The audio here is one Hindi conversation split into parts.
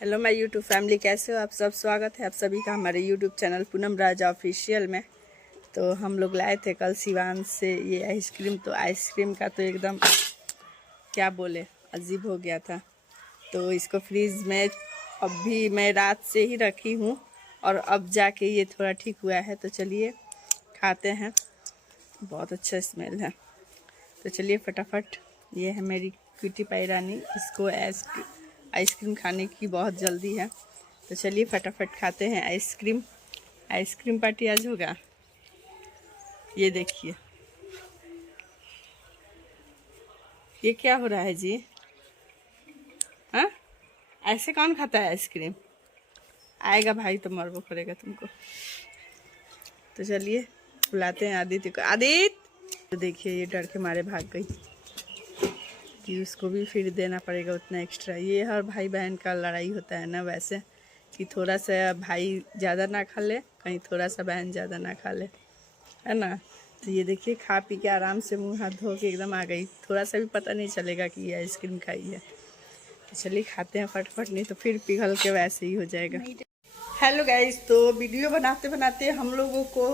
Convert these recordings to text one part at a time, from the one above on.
हेलो माय यूट्यूब फैमिली, कैसे हो आप सब। स्वागत है आप सभी का हमारे यूट्यूब चैनल पूनम राजा ऑफिशियल में। तो हम लोग लाए थे कल सिवान से ये आइसक्रीम। तो आइसक्रीम का तो एकदम क्या बोले, अजीब हो गया था। तो इसको फ्रीज में अभी मैं रात से ही रखी हूँ और अब जाके ये थोड़ा ठीक हुआ है। तो चलिए खाते हैं, बहुत अच्छा स्मेल है। तो चलिए फटाफट, ये है मेरी क्यूटी पाई रानी, इसको आइसक्रीम खाने की बहुत जल्दी है। तो चलिए फटाफट खाते हैं आइसक्रीम। आइसक्रीम पार्टी आज होगा। ये देखिए, ये क्या हो रहा है जी? हाँ, ऐसे कौन खाता है आइसक्रीम? आएगा भाई तो मरबो करेगा तुमको। तो चलिए बुलाते हैं आदित्य को। आदित्य, तो देखिए ये डर के मारे भाग गई कि उसको भी फिर देना पड़ेगा उतना एक्स्ट्रा। ये हर भाई बहन का लड़ाई होता है ना वैसे, कि थोड़ा सा भाई ज़्यादा ना खा ले, कहीं थोड़ा सा बहन ज़्यादा ना खा ले, है ना। तो ये देखिए खा पी के आराम से मुंह हाथ धो के एकदम आ गई। थोड़ा सा भी पता नहीं चलेगा कि ये आइसक्रीम खाई है। तो चलिए खाते हैं फटफट, नहीं तो फिर पिघल के वैसे ही हो जाएगा। हेलो गाइस, तो वीडियो बनाते बनाते हम लोगों को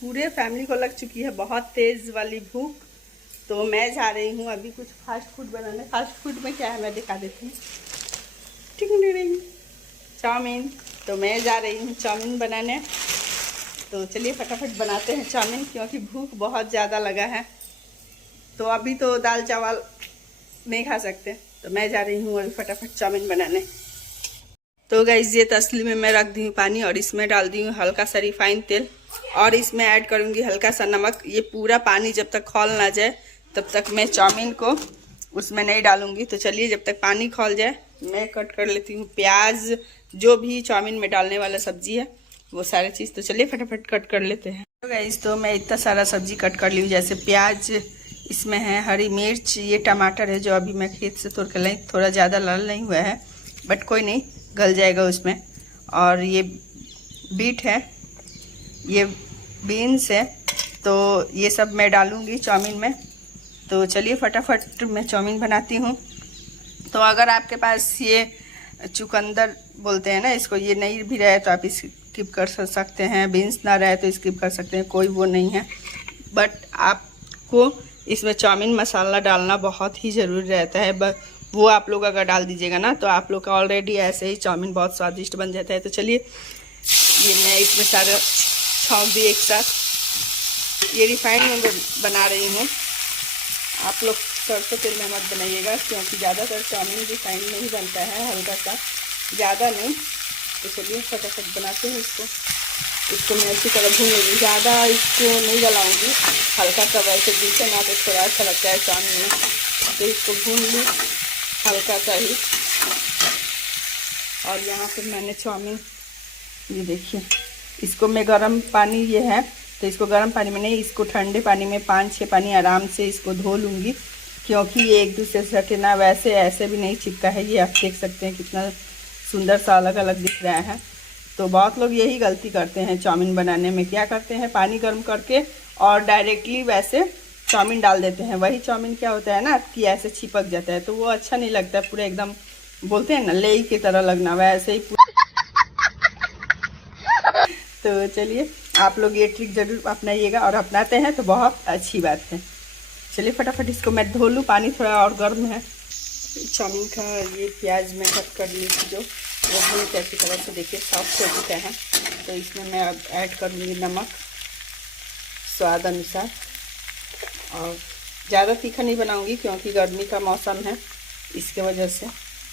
पूरे फैमिली को लग चुकी है बहुत तेज़ वाली भूख। तो मैं जा रही हूँ अभी कुछ फास्ट फूड बनाने। फास्ट फूड में क्या है मैं दिखा देती हूँ। टिंग चाउमीन। तो मैं जा रही हूँ चाउमीन बनाने। तो चलिए फटाफट बनाते हैं चाउमीन, क्योंकि भूख बहुत ज़्यादा लगा है। तो अभी तो दाल चावल नहीं खा सकते, तो मैं जा रही हूँ अभी फटाफट चाउमीन बनाने। तो गाइस ये तसली में मैं रख दी हूँ पानी और इसमें डाल दी हूँ हल्का सा रिफाइंड तेल और इसमें ऐड करूँगी हल्का सा नमक। ये पूरा पानी जब तक खौल ना जाए तब तक मैं चाउमीन को उसमें नहीं डालूंगी। तो चलिए जब तक पानी खौल जाए मैं कट कर लेती हूँ प्याज, जो भी चाउमीन में डालने वाला सब्जी है वो सारी चीज़। तो चलिए फटाफट कट कर लेते हैं। तो गाइस तो मैं इतना सारा सब्जी कट कर ली हूँ, जैसे प्याज इसमें है, हरी मिर्च, ये टमाटर है जो अभी मैं खेत से तोड़ कर लाई। थोड़ा ज़्यादा लाल नहीं हुआ है बट कोई नहीं, गल जाएगा उसमें। और ये बीट है, ये बीन्स है। तो ये सब मैं डालूँगी चाउमीन में। तो चलिए फटाफट मैं चाउमीन बनाती हूँ। तो अगर आपके पास ये चुकंदर बोलते हैं ना इसको, ये नहीं भी रहे तो आप स्किप कर सकते हैं। बीन्स ना रहे तो स्किप कर सकते हैं, कोई वो नहीं है। बट आपको इसमें चाउमीन मसाला डालना बहुत ही ज़रूरी रहता है। वो आप लोग अगर डाल दीजिएगा ना तो आप लोग का ऑलरेडी ऐसे ही चाउमीन बहुत स्वादिष्ट बन जाता है। तो चलिए ये मैं इसमें सारा छौंक दी एक साथ। ये रिफाइंड में बना रही हूँ, आप लोग सरसों तेल में मत बनाइएगा, क्योंकि ज़्यादातर चाउमीन रिफाइंड में ही बनता है, हल्का सा, ज़्यादा नहीं। तो चलिए फटाफट बनाते हैं इसको मैं अच्छी तरह भून लूँगी। ज़्यादा इसको नहीं जलाऊँगी, हल्का सा वैसे दिखे ना तो थोड़ा अच्छा लगता है चाउमीन में। तो इसको भून लूँ हल्का सा ही। और यहाँ पर मैंने चाउमीन, ये देखिए, इसको मैं गर्म पानी, ये है तो इसको गर्म पानी में नहीं, इसको ठंडे पानी में 5-6 पानी आराम से इसको धो लूँगी, क्योंकि ये एक दूसरे से सटे ना। वैसे ऐसे भी नहीं चिपका है, ये आप देख सकते हैं कितना सुंदर सा अलग अलग दिख रहा है। तो बहुत लोग यही गलती करते हैं चाउमीन बनाने में, क्या करते हैं पानी गर्म करके और डायरेक्टली वैसे चाउमीन डाल देते हैं। वही चाउमीन क्या होता है ना कि ऐसे चिपक जाता है, तो वो अच्छा नहीं लगता है। पूरा एकदम बोलते हैं ना लेई की तरह लगना, वैसे ही। तो चलिए आप लोग ये ट्रिक जरूर अपनाइएगा, और अपनाते हैं तो बहुत अच्छी बात है। चलिए फटाफट इसको मैं धो लूँ, पानी थोड़ा और गर्म है। चाउमीन का ये प्याज में कट कर ली थी जो, वो भून के अच्छी तरह से देखिए सॉफ्ट हो चुका है। तो इसमें मैं अब ऐड करूँगी नमक स्वाद अनुसार, और ज़्यादा तीखा नहीं बनाऊँगी क्योंकि गर्मी का मौसम है, इसके वजह से।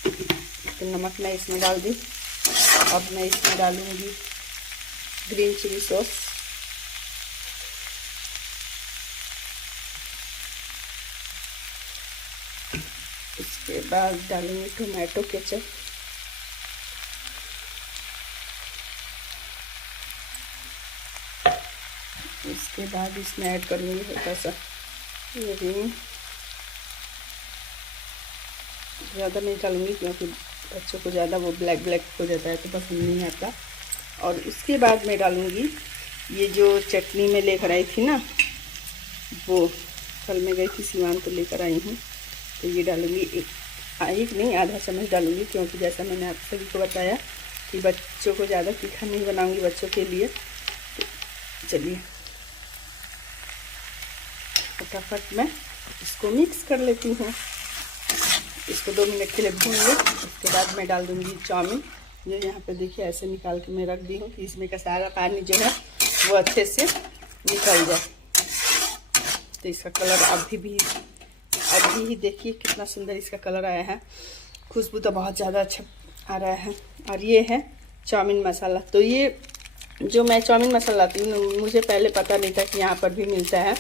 तो नमक मैं इसमें डाल दी। अब मैं इसमें डालूँगी ग्रीन चिली सॉस, इसके बाद डालूंगी टोमेटो केचप, इसके बाद इसमें ऐड करूँगी हल्का सा रिंग, ज़्यादा नहीं डालूँगी क्योंकि बच्चों को ज़्यादा वो ब्लैक ब्लैक हो जाता है तो पसंद नहीं आता। और उसके बाद मैं डालूँगी ये जो चटनी में लेकर आई थी ना, वो कल मैं गई थी सिवान तो लेकर आई हूँ। तो ये डालूँगी एक नहीं आधा चम्मच डालूंगी, क्योंकि जैसा मैंने आप सभी को बताया कि बच्चों को ज़्यादा तीखा नहीं बनाऊंगी बच्चों के लिए। तो चलिए फटाफट मैं इसको मिक्स कर लेती हूँ। इसको 2 मिनट के लिए भून लो। उसके बाद मैं डाल दूँगी चाउमीन, जो यहाँ पे देखिए ऐसे निकाल के मैं रख दी हूँ कि इसमें का सारा पानी जो है वो अच्छे से निकल जाए। तो इसका कलर अभी ही देखिए कितना सुंदर इसका कलर आया है। खुशबू तो बहुत ज़्यादा अच्छा आ रहा है। और ये है चाउमीन मसाला। तो ये जो मैं चाउमीन मसाला लाती हूँ, मुझे पहले पता नहीं था कि यहाँ पर भी मिलता है।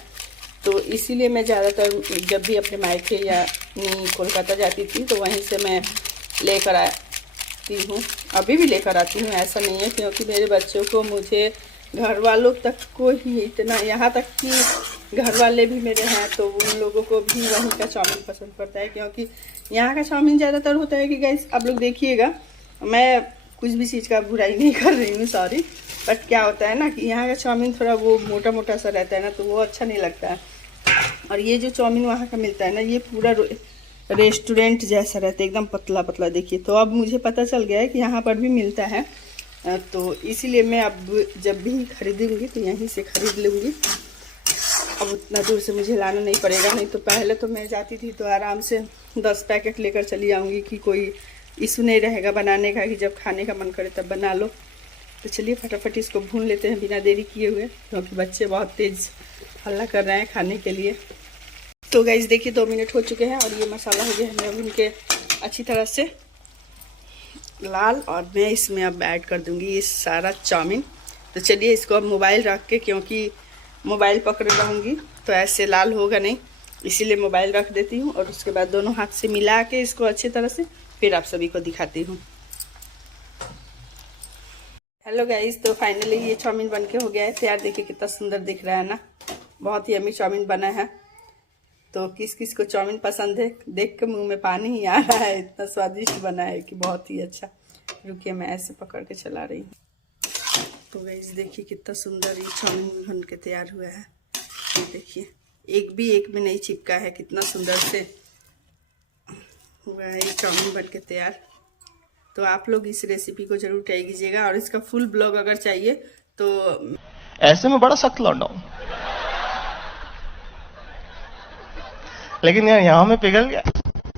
तो इसीलिए मैं ज़्यादातर जब भी अपने मायके या कोलकाता जाती थी तो वहीं से मैं लेकर आती हूँ। अभी भी लेकर आती हूँ, ऐसा नहीं है, क्योंकि मेरे बच्चों को, मुझे, घर वालों तक को ही इतना, यहाँ तक कि घर वाले भी मेरे हैं तो उन लोगों को भी वहीं का चाउमीन पसंद पड़ता है। क्योंकि यहाँ का चाउमीन ज़्यादातर होता है कि गाइस आप लोग देखिएगा, मैं कुछ भी चीज़ का बुराई नहीं कर रही हूँ, सॉरी, बट क्या होता है ना कि यहाँ का चाउमीन थोड़ा वो मोटा मोटा सा रहता है ना, तो वो अच्छा नहीं लगता है। और ये जो चाउमीन वहाँ का मिलता है ना, ये पूरा रेस्टोरेंट जैसा रहता है, एकदम पतला पतला। देखिए, तो अब मुझे पता चल गया है कि यहाँ पर भी मिलता है। तो इसीलिए मैं अब जब भी खरीदूँगी तो यहीं से खरीद लूँगी। अब उतना दूर से मुझे लाना नहीं पड़ेगा। नहीं तो पहले तो मैं जाती थी तो आराम से 10 पैकेट लेकर चली आऊँगी कि कोई इशू नहीं रहेगा बनाने का, कि जब खाने का मन करे तब बना लो। तो चलिए फटाफट इसको भून लेते हैं बिना देरी किए हुए, क्योंकि बच्चे बहुत तेज़ हल्ला कर रहे हैं खाने के लिए। तो गाइस देखिए 2 मिनट हो चुके हैं और ये मसाला हो गया है मैं भून के अच्छी तरह से लाल। और मैं इसमें अब ऐड कर दूंगी ये सारा चाउमीन। तो चलिए इसको अब मोबाइल रख के, क्योंकि मोबाइल पकड़े रहूँगी तो ऐसे लाल होगा नहीं, इसीलिए मोबाइल रख देती हूँ। और उसके बाद दोनों हाथ से मिला के इसको अच्छी तरह से फिर आप सभी को दिखाती हूँ। हेलो गाइस, तो फाइनली ये चाउमीन बनके हो गया है तैयार। देखिए कितना सुंदर दिख रहा है ना, बहुत ही यम्मी चाउमीन बना है। तो किस किस को चाउमीन पसंद है, देख के मुंह में पानी ही आ रहा है, इतना स्वादिष्ट बना है कि बहुत ही अच्छा। रुकिए मैं ऐसे पकड़ के चला रही हूँ। तो गाइस देखिए कितना सुंदर ये चाउमीन बन के तैयार हुआ है। ये देखिए एक भी एक में नहीं चिपका है, कितना सुंदर से हुआ है ये चाउमीन बन के तैयार। तो आप लोग इस रेसिपी को जरूर ट्राई कीजिएगा। और इसका फुल ब्लॉग अगर चाहिए तो ऐसे में बड़ा सख्त लौंडा हूं, लेकिन यार यहाँ में पिघल गया।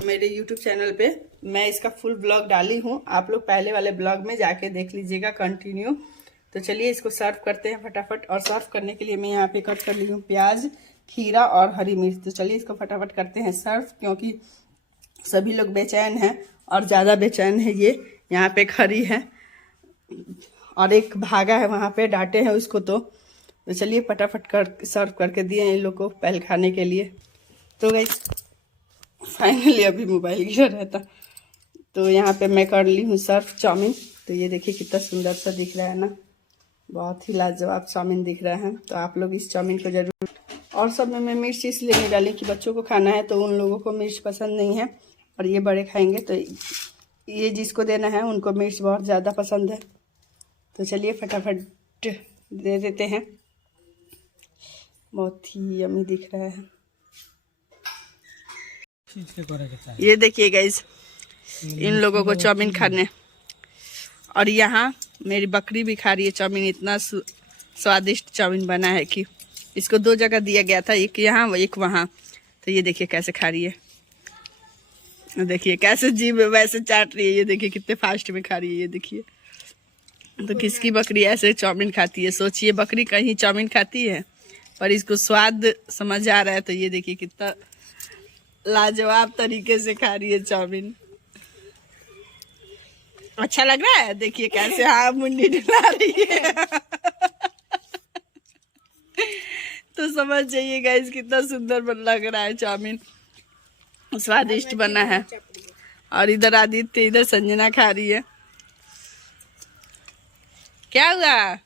मेरे YouTube चैनल पे मैं इसका फुल ब्लॉग डाली हूँ, आप लोग पहले वाले ब्लॉग में जाके देख लीजिएगा कंटिन्यू। तो चलिए इसको सर्व करते हैं फटाफट। और सर्व करने के लिए मैं यहाँ पे कट कर ली हूँ प्याज, खीरा और हरी मिर्च। तो चलिए इसको फटाफट करते हैं सर्व, क्योंकि सभी लोग बेचैन हैं और ज़्यादा बेचैन है ये। यहाँ पे खड़ी है और एक भागा है वहाँ पे, डांटे हैं उसको। तो चलिए फटाफट कर सर्व करके दिए इन लोग को पहले खाने के लिए। तो गाइस फाइनली अभी मोबाइल गिरा रहता। तो यहाँ पे मैं कर ली हूँ सर्व चाउमीन। तो ये देखिए कितना सुंदर सा दिख रहा है ना, बहुत ही लाजवाब चाउमीन दिख रहा है। तो आप लोग इस चाउमीन को जरूर। और सब में मैं मिर्च इसलिए नहीं डाली कि बच्चों को खाना है तो उन लोगों को मिर्च पसंद नहीं है, और ये बड़े खाएंगे। तो ये जिसको देना है उनको मिर्च बहुत ज़्यादा पसंद है। तो चलिए फटाफट दे देते हैं। बहुत ही यम्मी दिख रहा है। ये देखिए गाइस इन लोगों को चाउमीन खाने, और यहाँ मेरी बकरी भी खा रही है चाउमीन। इतना स्वादिष्ट चाउमीन बना है कि इसको 2 जगह दिया गया था, एक यहाँ एक वहाँ। तो ये देखिए कैसे खा रही है, देखिए कैसे जीभ वैसे चाट रही है। ये देखिए कितने फास्ट में खा रही है, ये देखिए। तो किसकी बकरी ऐसे चाउमीन खाती है, सोचिए। बकरी कहीं चाउमीन खाती है, पर इसको स्वाद समझ आ रहा है। तो ये देखिए कितना लाजवाब तरीके से खा रही है चाउमीन। अच्छा लग रहा है, देखिए कैसे हाँ मुंडी डुला रही है। तो समझ जाइए गाइस कितना सुंदर लग रहा है चाउमीन, स्वादिष्ट बना है। और इधर आदित्य, इधर संजना खा रही है। क्या हुआ?